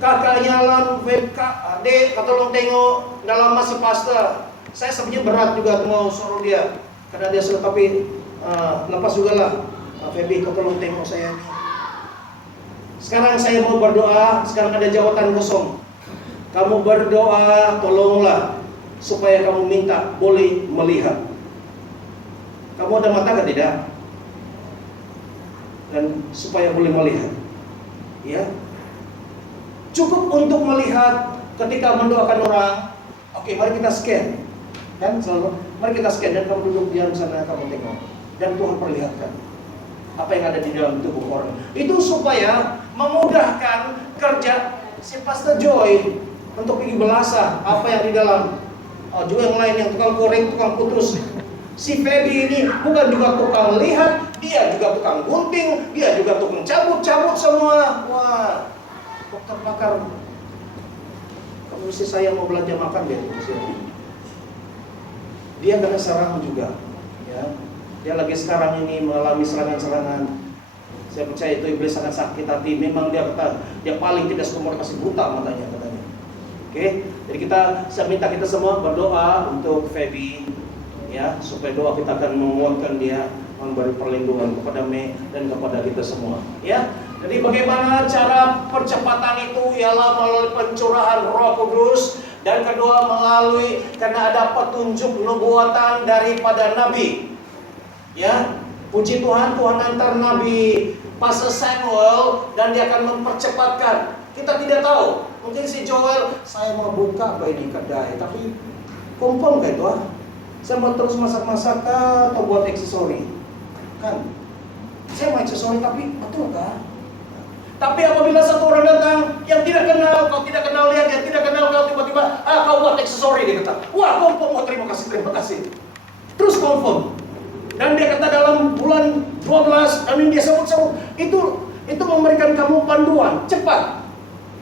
kakaknya lan kak dek tolong tengok dalam masih pastor. Saya sebenarnya berat juga mau suruh dia karena dia sudah, tapi lepas juga lah. Feby tolong tengok saya ini. Sekarang saya mau berdoa. Sekarang ada jawatan kosong. Kamu berdoa, tolonglah supaya kamu minta boleh melihat. Kamu ada mata kan tidak? Dan supaya boleh melihat, ya. Cukup untuk melihat ketika mendoakan orang. Oke, mari kita scan, kan selalu. Mari kita scan dan kamu duduk diam sana, kamu tengok dan Tuhan perlihatkan apa yang ada di dalam tubuh orang. Itu supaya memudahkan kerja si Pastor Joy untuk pergi belasah apa yang di dalam. Juga yang lain yang tukang goreng, tukang putus. Si Feby ini bukan juga tukang lihat, dia juga tukang gunting, dia juga tukang cabut-cabut semua. Wah, dokter bakar. Kamu mesti saya mau belanja makan dia di sini. Dia kena serangan juga, ya. Dia lagi sekarang ini mengalami serangan-serangan. Saya percaya itu iblis sangat sakit hati. Memang dia paling tidak suka kasih buta matanya katanya. Oke, jadi saya minta kita semua berdoa untuk Feby. Ya, supaya doa kita akan menguatkan dia, memberi perlindungan kepada Me dan kepada kita semua. Ya, jadi bagaimana cara percepatan itu ialah melalui pencurahan Roh Kudus, dan kedua melalui karena ada petunjuk nubuatan daripada Nabi. Ya, puji Tuhan, Tuhan antar Nabi Pastor Samuel dan dia akan mempercepatkan. Kita tidak tahu, mungkin si Joel, saya mau buka ini kedai, tapi kumpul kayak itu saya mau terus masak-masak atau buat aksesori, kan? Saya mau aksesori, tapi betul kan? Tapi apabila satu orang datang yang tidak kenal, kau tidak kenal dia tidak kenal kau, tiba-tiba kau buat aksesori, dia kata, wah confirm, terima kasih. Terus confirm. Dan dia kata dalam bulan 12, dan dia sebut-sebut, itu memberikan kamu panduan cepat,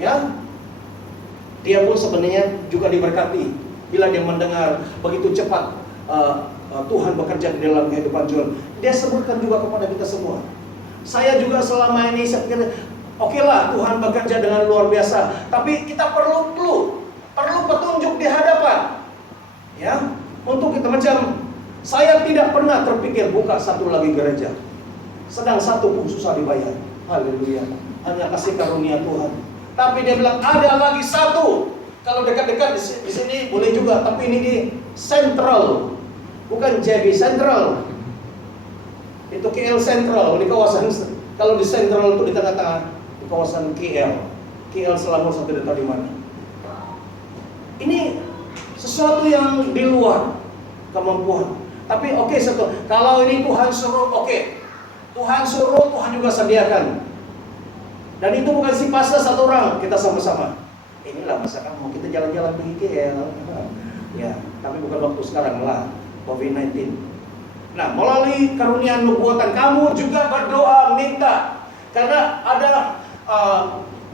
ya. Dia pun sebenarnya juga diberkati bila dia mendengar begitu cepat Tuhan bekerja di dalam kehidupan John. Dia sebutkan juga kepada kita semua. Saya juga selama ini saya pikir, oke lah Tuhan bekerja dengan luar biasa, tapi kita perlu petunjuk di hadapan, ya, untuk kita macam. Saya tidak pernah terpikir buka satu lagi gereja, sedang satu pun susah dibayar. Haleluya, hanya kasih karunia Tuhan. Tapi dia bilang ada lagi satu. Kalau dekat-dekat di sini boleh juga, tapi ini di Central, bukan JB Central. Itu KL Central di kawasan. Kalau di Central itu di tengah-tengah di kawasan KL. KL Selangor sampai di mana? Ini sesuatu yang di luar kemampuan. Tapi oke, kalau ini Tuhan suruh, oke. Tuhan suruh, Tuhan juga sediakan. Dan itu bukan si pastor satu orang, kita sama-sama. Inilah masakan mau kita jalan-jalan pergi KL. Ya, tapi bukan waktu sekarang lah, COVID-19. Nah, melalui karunia nubuatan kamu juga berdoa minta. Karena ada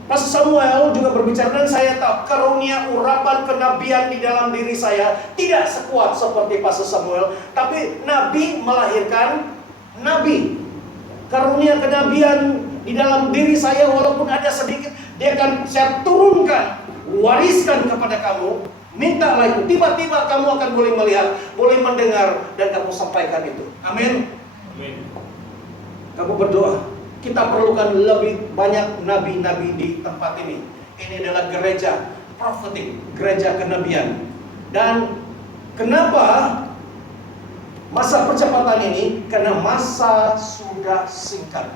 Pastor Samuel juga berbicara, dan saya tahu karunia urapan kenabian di dalam diri saya tidak sekuat seperti Pastor Samuel, tapi Nabi melahirkan Nabi. Karunia kenabian di dalam diri saya walaupun ada sedikit, dia akan saya turunkan, wariskan kepada kamu. Mintalah itu, tiba-tiba kamu akan boleh melihat, boleh mendengar, dan kamu sampaikan itu. Amin. Amin. Kamu berdoa. Kita perlukan lebih banyak nabi-nabi di tempat ini. Ini adalah gereja prophetic, gereja kenabian. Dan kenapa masa percepatan ini? Karena masa sudah singkat.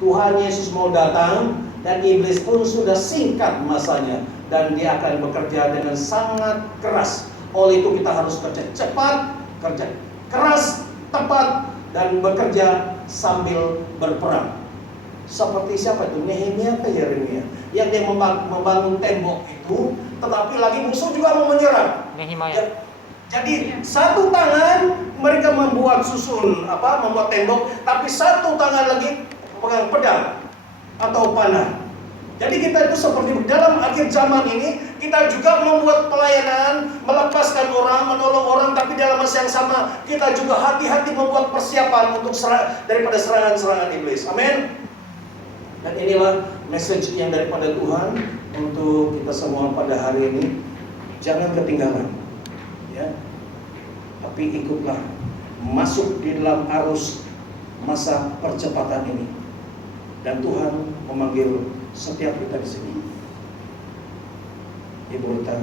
Tuhan Yesus mau datang dan iblis pun sudah singkat masanya, dan dia akan bekerja dengan sangat keras. Oleh itu kita harus kerja cepat, kerja keras, tepat, dan bekerja sambil berperang. Seperti siapa itu? Nehemia atau Yeremia yang dia membangun tembok itu, tetapi lagi musuh juga mau menyerang. Nehemia. Jadi satu tangan mereka membuat membuat tembok, tapi satu tangan lagi pegang pedang atau panah. Jadi kita itu seperti dalam akhir zaman ini, kita juga membuat pelayanan, melepaskan orang, menolong orang, tapi dalam masa yang sama kita juga hati-hati membuat persiapan untuk daripada serangan-serangan iblis. Amin. Dan inilah message yang daripada Tuhan untuk kita semua pada hari ini, jangan ketinggalan, ya. Tapi ikutlah masuk di dalam arus masa percepatan ini, dan Tuhan memanggil setiap kita di sini. Ibu Rita,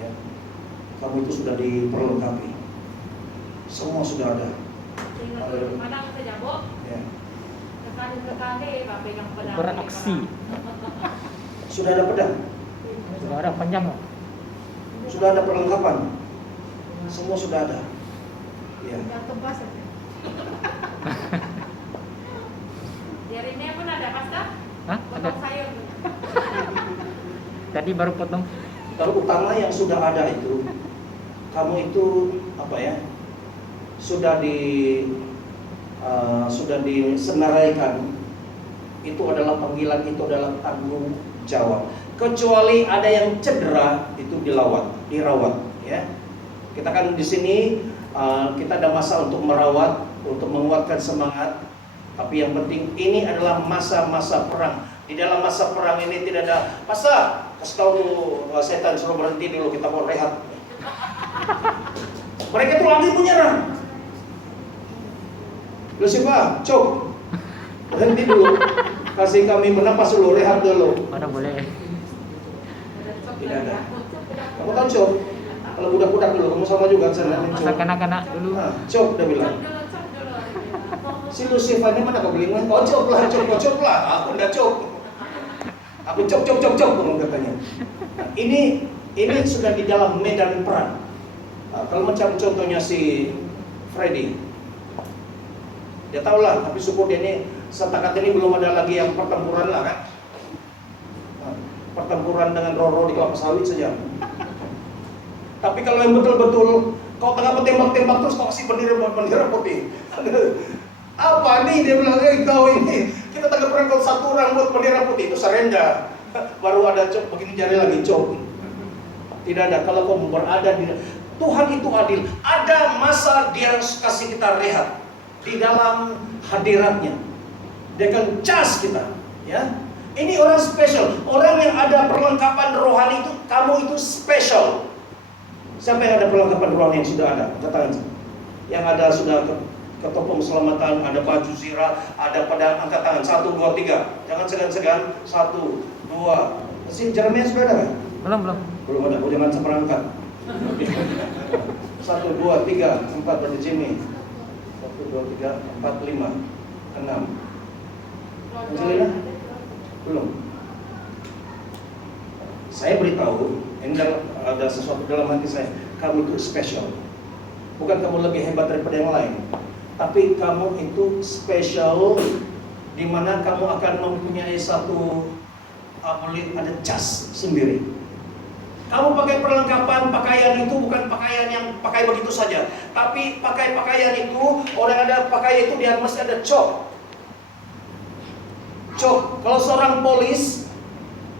ya, kamu itu sudah diperlengkapi, semua sudah ada. Mana kita jabok? Ya. Beraksi. Sudah ada pedang, Sudah ada panjang. sudah ada perlengkapan, semua sudah ada. Ya. Yang tebas aja. Di hari ini pun ada pasta? Hah? Ada. Potong sayur. Tadi baru potong. Kalau utama yang sudah ada itu, kamu itu apa ya? Sudah disenaraikan. Itu adalah panggilan, itu adalah tanggung jawab. Kecuali ada yang cedera, itu dirawat, ya. Kita kan di sini kita ada masa untuk merawat, untuk menguatkan semangat. Tapi yang penting ini adalah masa-masa perang. Di dalam masa perang ini tidak ada masa kasih tahu setan suruh berhenti dulu, kita mau rehat. Mereka itu lagi menyerang. Lucifer, cok, berhenti dulu, kasih kami menapas dulu, rehat dulu. Mana boleh? Tidak ada. Kamu tahu cok? Kalau budak-budak dulu, kamu sama juga sana. Masa kanak-kanak dulu. Nah, cok udah bilang. Si Lucifer ini mana kau beli? Oh cok lah. Aku udah cok. Aku cok, kamu katanya. Nah, ini sudah di dalam medan perang. Nah, kalau macam contohnya si Freddy, dia tahu lah, tapi syukur dia ini setakat ini belum ada lagi yang pertempuran lah kan. Nah, pertempuran dengan Roro di kelapa sawit saja. Tapi kalau yang betul-betul kau tengah tembak-tembak terus kau kasih bendera putih. Apa nih dia bilang, kau ini kita tengah perang kau satu orang buat bendera putih itu surrender. Baru ada cok begini jari lagi cok. Tidak ada. Kalau kau berada di Tuhan itu adil. Ada masa dia kasih kita rehat di dalam hadiratnya. Dia akan cas kita, ya. Ini orang spesial, orang yang ada perlengkapan rohani itu, kamu itu spesial. Siapa yang ada perlengkapan rohani yang sudah ada? Katakan. Yang ada sudah ketopong keselamatan, ada baju zirah, ada pedang, angkat tangan. 1, 2, 3. Jangan segan-segan. 1, 2. Masih Jeremia sudah ada kan? Belum ada. Jangan seperangkat. 1, 2, 3, 4 dari Jimmy. 1, 2, 3, 4, 5, 6. Angelina? Belum. Saya beritahu, ini ada sesuatu dalam hati saya. Kamu itu spesial. Bukan kamu lebih hebat daripada yang lain, tapi kamu itu spesial, di mana kamu akan mempunyai satu ada jas sendiri. Kamu pakai perlengkapan, pakaian itu bukan pakaian yang pakai begitu saja, tapi pakai pakaian itu, orang ada pakai itu dia mesti ada cok. Kalau seorang polis,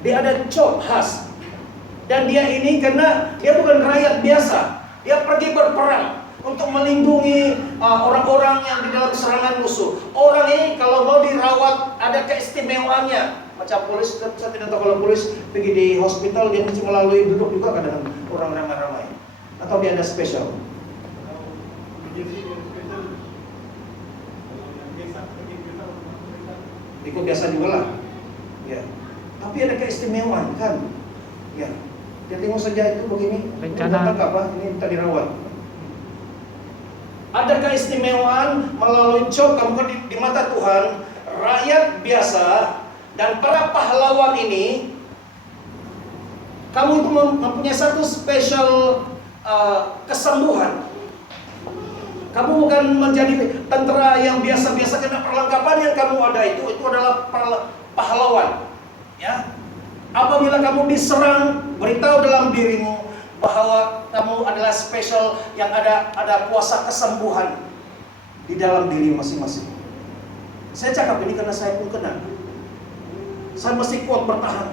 dia ada cok khas. Dan dia ini karena dia bukan rakyat biasa, dia pergi berperang untuk melindungi orang-orang yang di dalam serangan musuh. Orang ini kalau mau dirawat ada keistimewaannya. Macam polis, saya tidak tahu kalau polis pergi di hospital dia mesti melalui duduk juga kadang orang ramai-ramai. Atau dia ada spesial. Ikut biasa juga lah, ya. Tapi ada keistimewaan kan, ya. Dia tengok saja itu begini, rencana apa? Ini minta dirawat. Ada keistimewaan melalui cok kamu di mata Tuhan. Rakyat biasa dan para pahlawan ini, kamu itu mempunyai satu spesial kesembuhan. Kamu bukan menjadi tentara yang biasa-biasa, karena perlengkapan yang kamu ada itu adalah pahlawan. Ya, apabila kamu diserang, beritahu dalam dirimu bahwa kamu adalah spesial yang ada kuasa kesembuhan di dalam diri masing-masing. Saya cakap ini karena saya pun kena. Saya mesti kuat bertahan.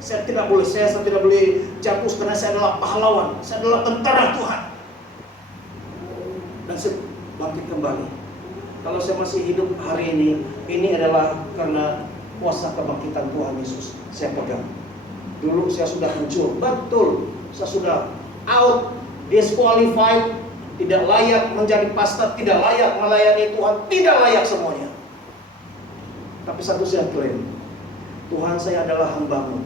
Saya tidak boleh jatuh karena saya adalah pahlawan. Saya adalah tentara Tuhan. Dan saya bangkit kembali. Kalau saya masih hidup hari ini adalah karena kuasa kebangkitan Tuhan Yesus saya pegang. Dulu saya sudah hancur, betul, saya sudah out, disqualified, tidak layak menjadi pastor, tidak layak melayani Tuhan, tidak layak semuanya. Tapi satu saya klaim, Tuhan saya adalah hamba-Mu.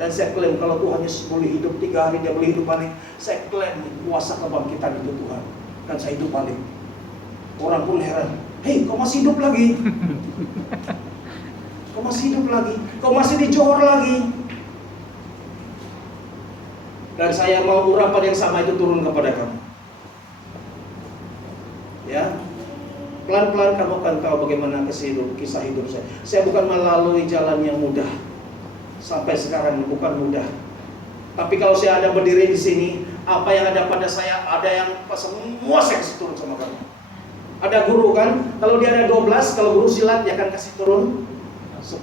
Dan saya klaim kalau Tuhan Yesus boleh hidup 3 hari, dia boleh hidup balik. Saya klaim kuasa kebangkitan itu Tuhan. Dan saya hidup balik. Orang pun heran, hei kau masih hidup lagi? Kau masih hidup lagi? Kau masih di Johor lagi? Dan saya mau urapan yang sama itu turun kepada kamu. Ya, pelan-pelan kamu akan tahu bagaimana kisah hidup saya. Saya bukan melalui jalan yang mudah. Sampai sekarang bukan mudah. Tapi kalau saya ada berdiri di sini, apa yang ada pada saya, ada yang semua saya kasih turun sama kamu. Ada guru kan, kalau dia ada 12, kalau guru silat dia akan kasih turun 10.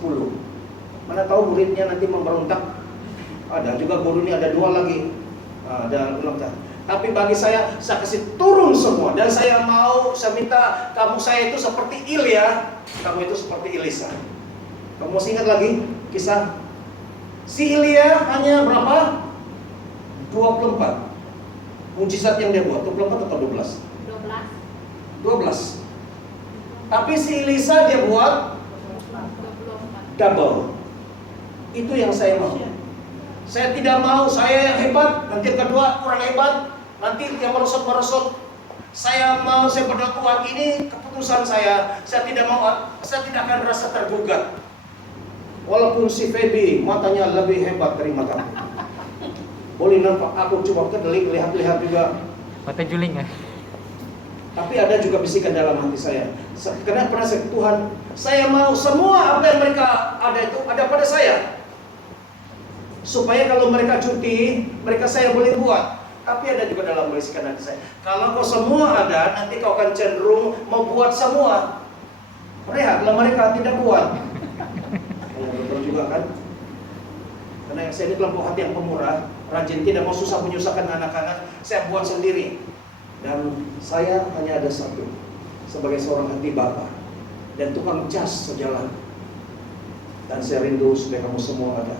Mana tahu muridnya nanti memberontak. Ada juga guru ini ada 2 lagi. Ada ulang. Tapi bagi saya kasih turun semua. Dan saya minta kamu saya itu seperti Ilya, kamu itu seperti Elisa. Kamu masih ingat lagi kisah si Ilya hanya berapa? 24 mujizat yang dia buat, 24 atau 12? 12. Tapi si Elisa dia buat 24. double. Itu yang saya mau. Saya tidak mau saya yang hebat, nanti yang kedua kurang hebat, nanti yang merosot. Saya berdoa Tuhan, ini keputusan saya tidak akan merasa tergugat. Walaupun si Feby matanya lebih hebat dari mataku. Boleh nampak aku coba kedelik, lihat juga. Mata juling ya. Tapi ada juga bisikan dalam hati saya. Karena pernah saya, Tuhan, saya mau semua apa yang mereka ada itu ada pada saya. Supaya kalau mereka cuti, saya boleh buat. Tapi ada juga dalam bisikan hati saya, kalau kau semua ada, nanti kau akan cenderung mau buat semua. Lihatlah mereka tidak buat. Betul juga kan? Karena saya ini kelompok hati yang pemurah, rajin, tidak mau susah menyusahkan anak-anak. Saya buat sendiri. Dan saya hanya ada satu, sebagai seorang hati bapa dan tukang jas sejalan. Dan saya rindu supaya kamu semua ada.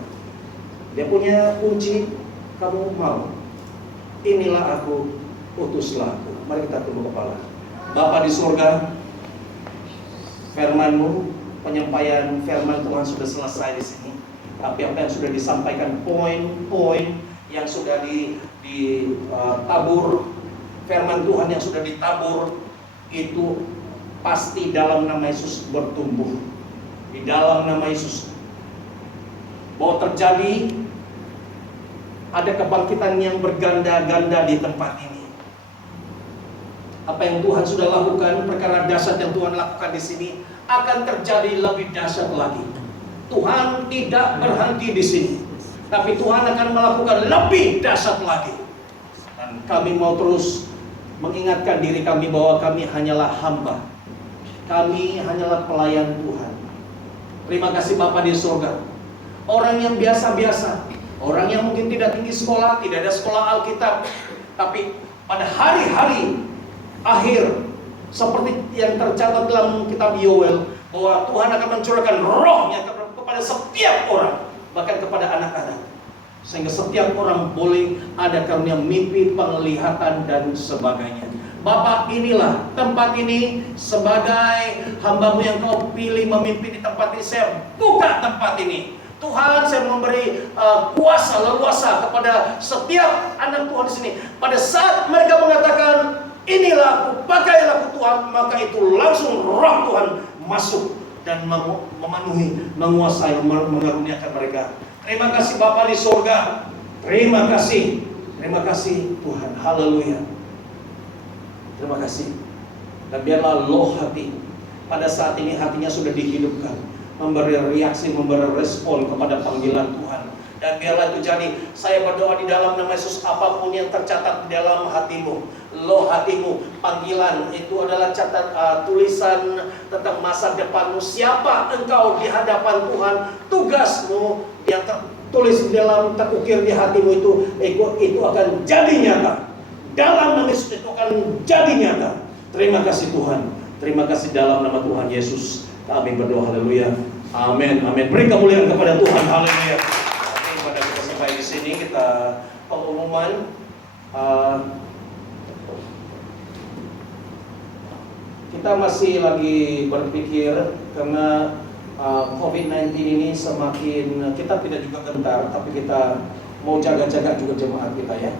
Dia punya kunci, kamu mau. Inilah aku, utuslah aku. Mari kita tunduk kepala. Bapa di surga, firman-Mu, penyampaian firman Tuhan sudah selesai di sini. Tapi apa yang sudah disampaikan, poin-poin yang sudah ditabur, firman Tuhan yang sudah ditabur, itu pasti dalam nama Yesus bertumbuh. Di dalam nama Yesus bahwa terjadi ada kebangkitan yang berganda-ganda di tempat ini. Apa yang Tuhan sudah lakukan, perkara dahsyat yang Tuhan lakukan di sini akan terjadi lebih dahsyat lagi. Tuhan tidak berhenti di sini, tapi Tuhan akan melakukan lebih dahsyat lagi. Dan kami mau terus mengingatkan diri kami bahwa kami hanyalah hamba. Kami hanyalah pelayan Tuhan. Terima kasih Bapa di surga. Orang yang biasa-biasa, orang yang mungkin tidak tinggi sekolah, tidak ada sekolah Alkitab, tapi pada hari-hari akhir seperti yang tercatat dalam kitab Yoel, bahwa Tuhan akan mencurahkan rohnya kepada setiap orang, bahkan kepada anak-anak, sehingga setiap orang boleh ada karunia mimpi, penglihatan dan sebagainya. Bapak, inilah tempat ini sebagai hamba-Mu yang Kau pilih memimpin di tempat ini. Saya buka tempat ini, Tuhan. Saya memberi kuasa leluasa kepada setiap anak Tuhan di sini. Pada saat mereka mengatakan, inilah aku, pakailah aku Tuhan, maka itu langsung roh Tuhan masuk dan memenuhi, menguasai, mengaruniakan mereka. Terima kasih Bapa di surga. Terima kasih Tuhan. Haleluya. Terima kasih. Dan biarlah loh hati pada saat ini hatinya sudah dihidupkan, memberi reaksi, memberi respon kepada panggilan Tuhan. Dan biarlah itu jadi. Saya berdoa di dalam nama Yesus, apapun yang tercatat di dalam hatimu, loh hatimu, panggilan itu adalah tulisan tentang masa depanmu. Siapa engkau di hadapan Tuhan, tugasmu yang tertulis di dalam, terukir di hatimu itu akan jadi nyata. Dalam nama Yesus itu akan jadi nyata. Terima kasih Tuhan. Terima kasih dalam nama Tuhan Yesus kami berdoa. Haleluya. Amin, amin. Beri kemuliaan kepada Tuhan. Haleluya. Oke, pada kita sampai di sini kita pengumuman. Kita masih lagi berpikir karena COVID-19 ini semakin, kita tidak juga gentar, tapi kita mau jaga-jaga juga jemaat kita ya.